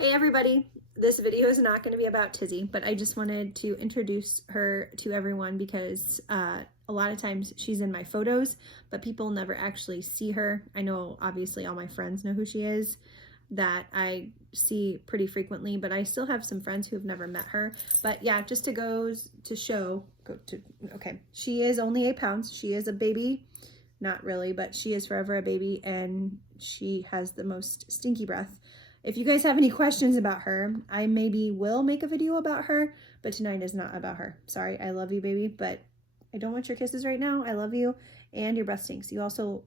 Hey everybody, this video is not going to be about Tizzie, but I just wanted to introduce her to everyone because a lot of times she's in my photos, but people never actually see her. I know obviously all my friends know who she is, that I see pretty frequently, but I still have some friends who have never met her. But yeah, just okay, she is only 8 pounds. She is a baby. Not really, but she is forever a baby, and she has the most stinky breath. If you guys have any questions about her, I maybe will make a video about her, but tonight is not about her. Sorry, I love you, baby, but I don't want your kisses right now. I love you, and your breath stinks. You also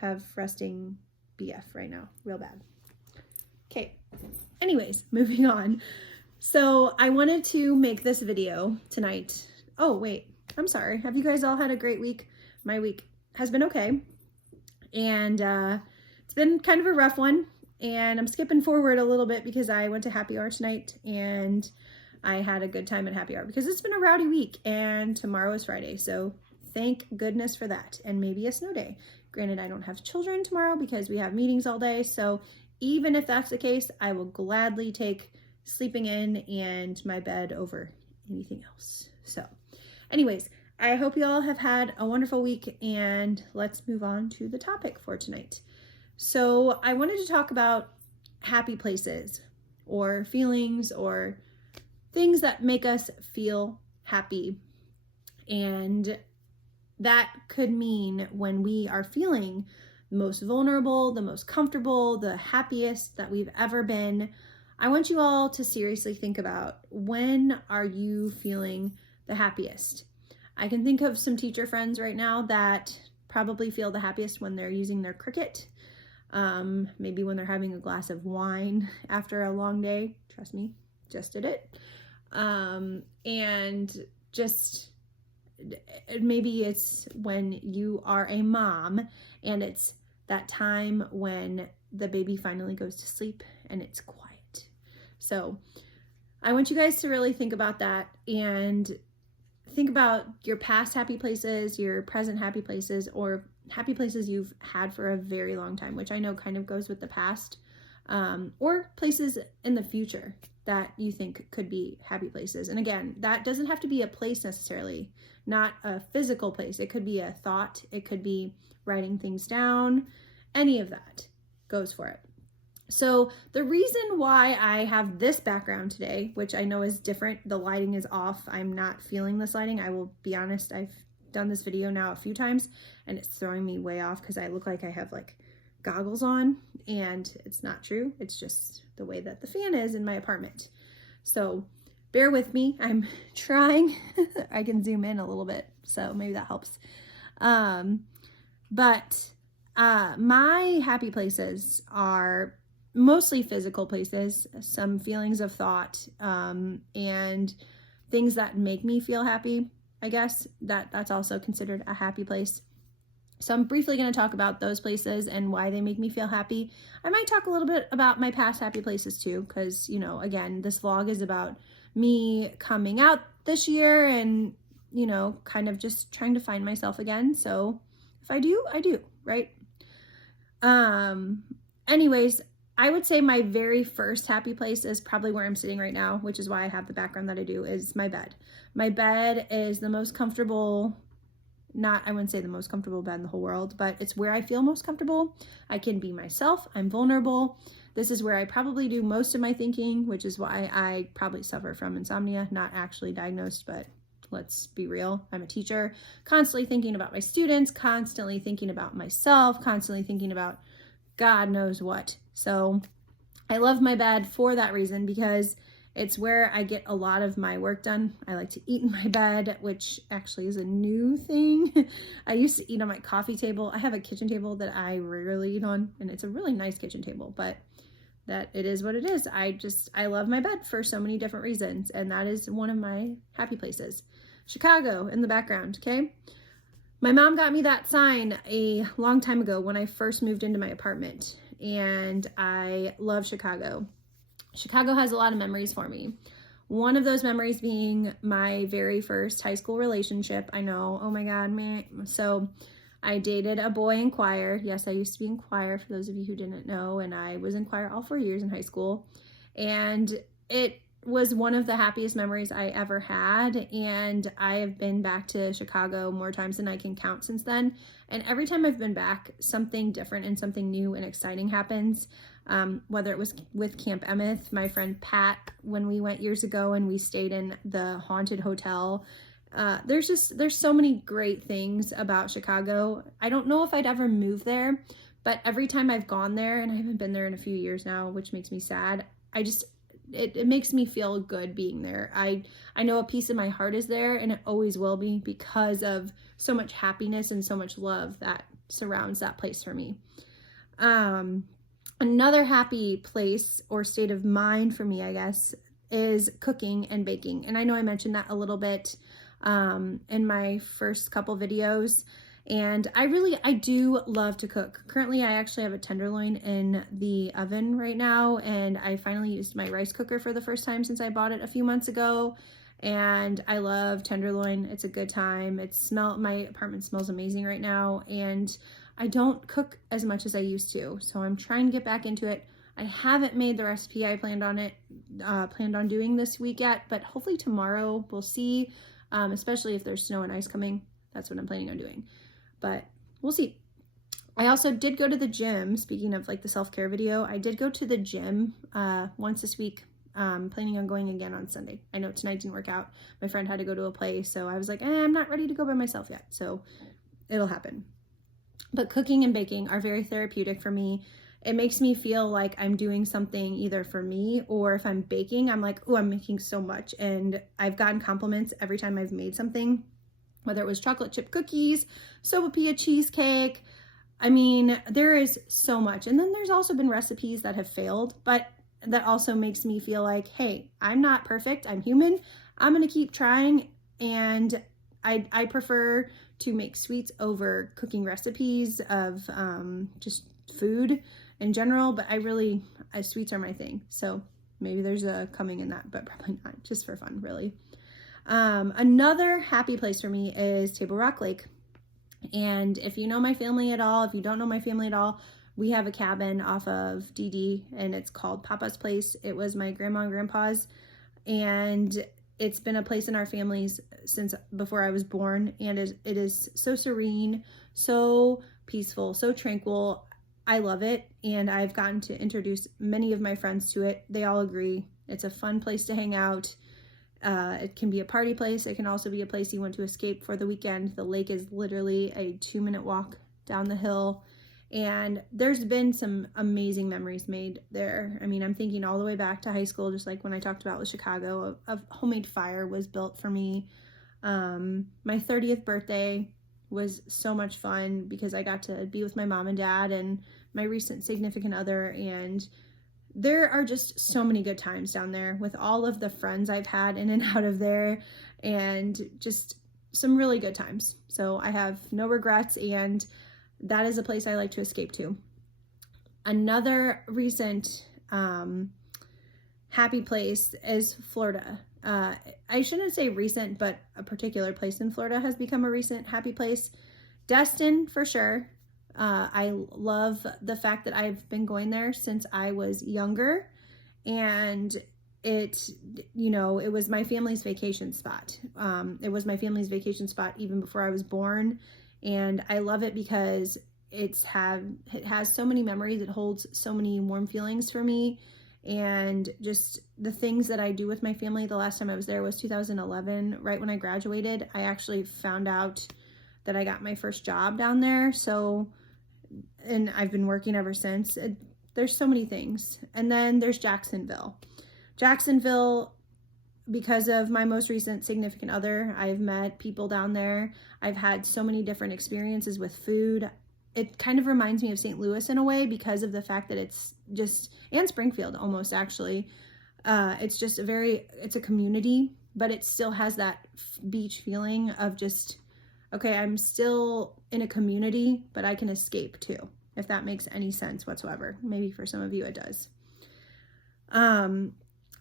have resting BF right now, real bad. Okay, anyways, moving on. So I wanted to make this video tonight. Oh, wait, I'm sorry. Have you guys all had a great week? My week has been okay, and it's been kind of a rough one. And I'm skipping forward a little bit because I went to happy hour tonight and I had a good time at happy hour because it's been a rowdy week and tomorrow is Friday. So thank goodness for that. And maybe a snow day. Granted, I don't have children tomorrow because we have meetings all day. So even if that's the case, I will gladly take sleeping in and my bed over anything else. So anyways, I hope you all have had a wonderful week, and let's move on to the topic for tonight. So I wanted to talk about happy places or feelings or things that make us feel happy. And that could mean when we are feeling the most vulnerable, the most comfortable, the happiest that we've ever been. I want you all to seriously think about, when are you feeling the happiest? I can think of some teacher friends right now that probably feel the happiest when they're using their Cricut. Maybe when they're having a glass of wine after a long day. Trust me, just did it. And just maybe it's when you are a mom and it's that time when the baby finally goes to sleep and it's quiet. So I want you guys to really think about that and think about your past happy places, your present happy places, or happy places you've had for a very long time, which I know kind of goes with the past, or places in the future that you think could be happy places. And again, that doesn't have to be a place necessarily, not a physical place. It could be a thought. It could be writing things down. Any of that goes for it. So the reason why I have this background today, which I know is different, the lighting is off. I'm not feeling this lighting. I will be honest, I've done this video now a few times and it's throwing me way off because I look like I have like goggles on, and it's not true. It's just the way that the fan is in my apartment. So bear with me. I'm trying. I can zoom in a little bit, so maybe that helps. But my happy places are mostly physical places, some feelings of thought, and things that make me feel happy. I guess that's also considered a happy place. So I'm briefly going to talk about those places and why they make me feel happy. I might talk a little bit about my past happy places too, because, you know, again, this vlog is about me coming out this year and, you know, kind of just trying to find myself again. So if I do, I do, right? Anyways, I would say my very first happy place is probably where I'm sitting right now, which is why I have the background that I do, is my bed. My bed is the most comfortable, I wouldn't say the most comfortable bed in the whole world, but it's where I feel most comfortable. I can be myself. I'm vulnerable. This is where I probably do most of my thinking, which is why I probably suffer from insomnia. Not actually diagnosed, but let's be real. I'm a teacher, constantly thinking about my students, constantly thinking about myself, constantly thinking about God knows what. So I love my bed for that reason, because it's where I get a lot of my work done. I like to eat in my bed, which actually is a new thing. I used to eat on my coffee table. I have a kitchen table that I rarely eat on, and it's a really nice kitchen table, but that it is what it is. I love my bed for so many different reasons, and that is one of my happy places. Chicago in the background, okay? My mom got me that sign a long time ago when I first moved into my apartment, and I love Chicago. Chicago has a lot of memories for me. One of those memories being my very first high school relationship. I know, oh my God, man. So I dated a boy in choir. Yes, I used to be in choir, for those of you who didn't know, and I was in choir all 4 years in high school. And it was one of the happiest memories I ever had. And I have been back to Chicago more times than I can count since then. And every time I've been back, something different and something new and exciting happens. Whether it was with Camp Emmett, my friend Pat, when we went years ago and we stayed in the haunted hotel. There's so many great things about Chicago. I don't know if I'd ever move there, but every time I've gone there, and I haven't been there in a few years now, which makes me sad, it makes me feel good being there. I know a piece of my heart is there, and it always will be, because of so much happiness and so much love that surrounds that place for me. Another happy place or state of mind for me, I guess, is cooking and baking. And I know I mentioned that a little bit in my first couple videos. And I do love to cook. Currently, I actually have a tenderloin in the oven right now, and I finally used my rice cooker for the first time since I bought it a few months ago. And I love tenderloin. It's a good time. My apartment smells amazing right now, and I don't cook as much as I used to. So I'm trying to get back into it. I haven't made the recipe I planned on doing this week yet, but hopefully tomorrow we'll see, especially if there's snow and ice coming. That's what I'm planning on doing. But we'll see. I also did go to the gym. Speaking of like the self-care video, I did go to the gym once this week. Planning on going again on Sunday. I know tonight didn't work out. My friend had to go to a play, so I was like, I'm not ready to go by myself yet. So it'll happen. But cooking and baking are very therapeutic for me. It makes me feel like I'm doing something either for me, or if I'm baking, I'm like, oh, I'm making so much. And I've gotten compliments every time I've made something, whether it was chocolate chip cookies, sopapilla cheesecake. I mean, there is so much. And then there's also been recipes that have failed, but that also makes me feel like, hey, I'm not perfect. I'm human. I'm going to keep trying. And I prefer to make sweets over cooking recipes of just food in general, but sweets are my thing. So maybe there's a coming in that, but probably not, just for fun, really. Another happy place for me is Table Rock Lake. And if you know my family at all, if you don't know my family at all, we have a cabin off of DD, and it's called Papa's Place. It was my grandma and grandpa's, and it's been a place in our families since before I was born, and it is so serene, so peaceful, so tranquil. I love it, and I've gotten to introduce many of my friends to it. They all agree. It's a fun place to hang out. It can be a party place. It can also be a place you want to escape for the weekend. The lake is literally a 2-minute walk down the hill. And there's been some amazing memories made there. I mean, I'm thinking all the way back to high school, just like when I talked about with Chicago, a homemade fire was built for me. My 30th birthday was so much fun because I got to be with my mom and dad and my recent significant other. And there are just so many good times down there with all of the friends I've had in and out of there, and just some really good times. So I have no regrets, and that is a place I like to escape to. Another recent happy place is Florida. I shouldn't say recent, but a particular place in Florida has become a recent happy place. Destin, for sure. I love the fact that I've been going there since I was younger, and it was my family's vacation spot. It was my family's vacation spot even before I was born. And I love it because it has so many memories. It holds so many warm feelings for me. And just the things that I do with my family. The last time I was there was 2011, right when I graduated. I actually found out that I got my first job down there. And I've been working ever since. There's so many things. And then there's Jacksonville. Jacksonville, because of my most recent significant other, I've met people down there. I've had so many different experiences with food. It kind of reminds me of St. Louis in a way because of the fact that it's just, and Springfield almost actually. It's just it's a community, but it still has that beach feeling of just, okay, I'm still in a community, but I can escape too, if that makes any sense whatsoever. Maybe for some of you it does.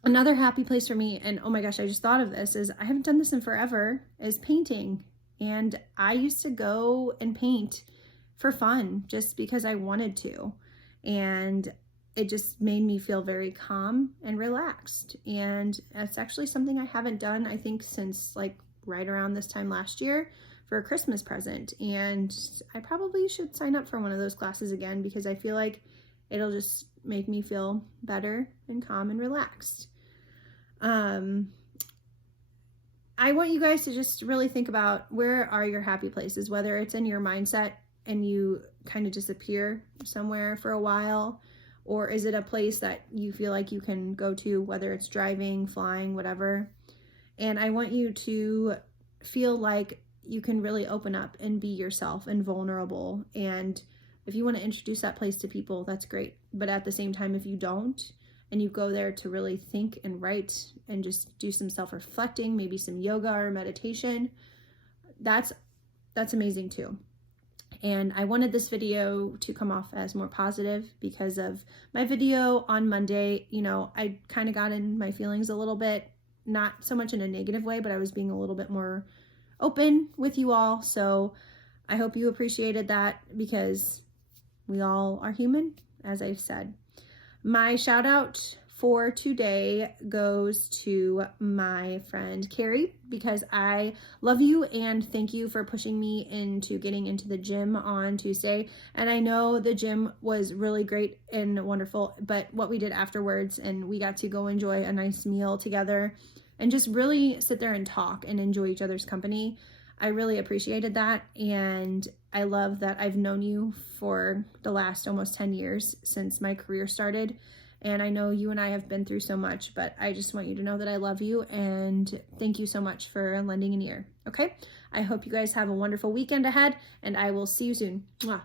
Another happy place for me, and oh my gosh, I just thought of this, is I haven't done this in forever, is painting. And I used to go and paint for fun just because I wanted to. And it just made me feel very calm and relaxed. And that's actually something I haven't done, I think, since like right around this time last year for a Christmas present. And I probably should sign up for one of those classes again, because I feel like it'll just make me feel better and calm and relaxed. I want you guys to just really think about, where are your happy places, whether it's in your mindset and you kind of disappear somewhere for a while, or is it a place that you feel like you can go to, whether it's driving, flying, whatever. And I want you to feel like you can really open up and be yourself and vulnerable. And if you want to introduce that place to people, that's great. But at the same time, if you don't, and you go there to really think and write and just do some self-reflecting, maybe some yoga or meditation, that's amazing too. And I wanted this video to come off as more positive because of my video on Monday. You know, I kind of got in my feelings a little bit, not so much in a negative way, but I was being a little bit more open with you all. So I hope you appreciated that, because we all are human, as I've said. My shout out for today goes to my friend Carrie, because I love you and thank you for pushing me into getting into the gym on Tuesday. And I know the gym was really great and wonderful, but what we did afterwards, and we got to go enjoy a nice meal together and just really sit there and talk and enjoy each other's company. I really appreciated that. And I love that I've known you for the last almost 10 years since my career started. And I know you and I have been through so much, but I just want you to know that I love you and thank you so much for lending an ear. Okay? I hope you guys have a wonderful weekend ahead, and I will see you soon. Mwah.